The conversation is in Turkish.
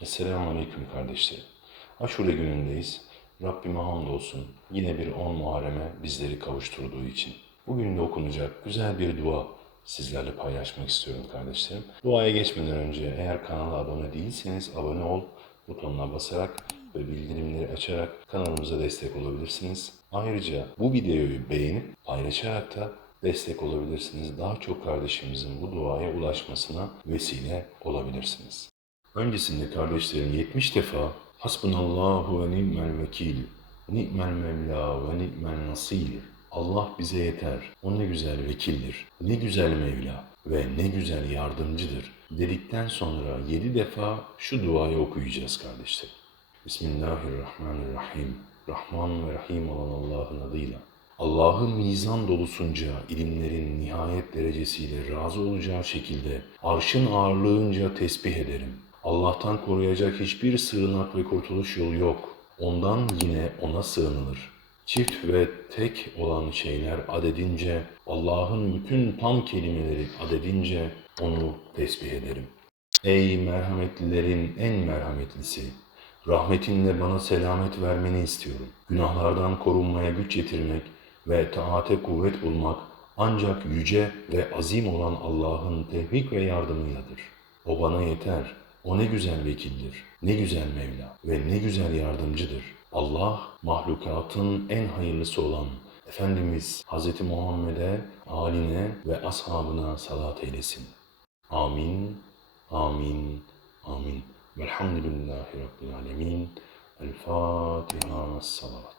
Esselamu Aleyküm kardeşlerim. Aşure günündeyiz. Rabbime hamdolsun yine bir 10 Muharrem'e bizleri kavuşturduğu için. Bugün de okunacak güzel bir dua sizlerle paylaşmak istiyorum kardeşlerim. Duaya geçmeden önce eğer kanala abone değilseniz abone ol butonuna basarak ve bildirimleri açarak kanalımıza destek olabilirsiniz. Ayrıca bu videoyu beğenip paylaşarak da destek olabilirsiniz. Daha çok kardeşimizin bu duaya ulaşmasına vesile olabilirsiniz. Öncesinde kardeşlerim 70 defa Hasbunallahu ve ni'mel vekil, ni'mel mevla ve ni'mel nasir. Allah bize yeter. O ne güzel vekildir, ne güzel Mevla ve ne güzel yardımcıdır dedikten sonra yedi defa şu duayı okuyacağız kardeşlerim. Bismillahirrahmanirrahim. Rahman ve Rahim olan Allah'ın adıyla. Allah'ın mizan dolusunca ilimlerin nihayet derecesiyle razı olacağı şekilde arşın ağırlığınca tesbih ederim. Allah'tan koruyacak hiçbir sığınak ve kurtuluş yolu yok. Ondan yine ona sığınılır. Çift ve tek olan şeyler adedince, Allah'ın bütün tam kelimeleri adedince onu tesbih ederim. Ey merhametlilerin en merhametlisi! Rahmetinle bana selamet vermeni istiyorum. Günahlardan korunmaya güç yetirmek ve taate kuvvet bulmak ancak yüce ve azim olan Allah'ın tevfik ve yardımıyladır. O bana yeter. O ne güzel vekildir, ne güzel Mevla ve ne güzel yardımcıdır. Allah mahlukatın en hayırlısı olan Efendimiz Hz. Muhammed'e, aline ve ashabına salat eylesin. Amin, amin, amin. Velhamdülillahi Rabbil alemin. El Fatiha, salat.